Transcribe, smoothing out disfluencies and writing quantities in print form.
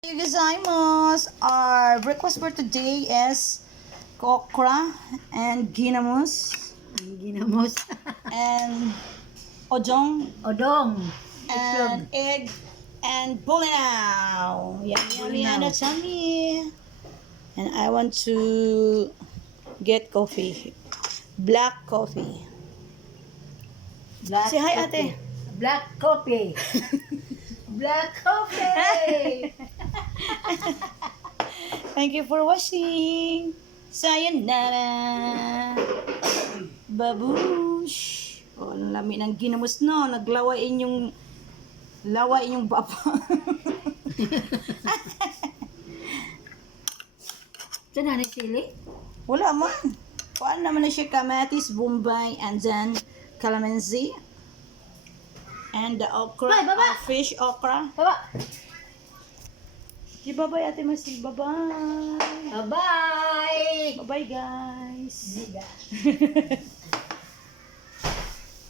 Gozaimasu. Our breakfast for today is okra and ginamos Ginamos. and ojong Odong. and egg and bulinaw. Yummy, Bulinaw. and that's yummy. And I want to get coffee, black coffee. Black Say hi, coffee. ate. Black coffee. Black coffee. Thank you for watching. Sayonara. Babush. Oh, ang lami ng ginamos no. Naglawa inyong baba. Saan na sili? Wala man. Kuan naman na siya kamatis, bombay, and then calamansi. And the okra, Bay, baba! fish okra. Baba. Di babay ate Masi. Bye-bye. Bye-bye. Bye-bye guys. Niga.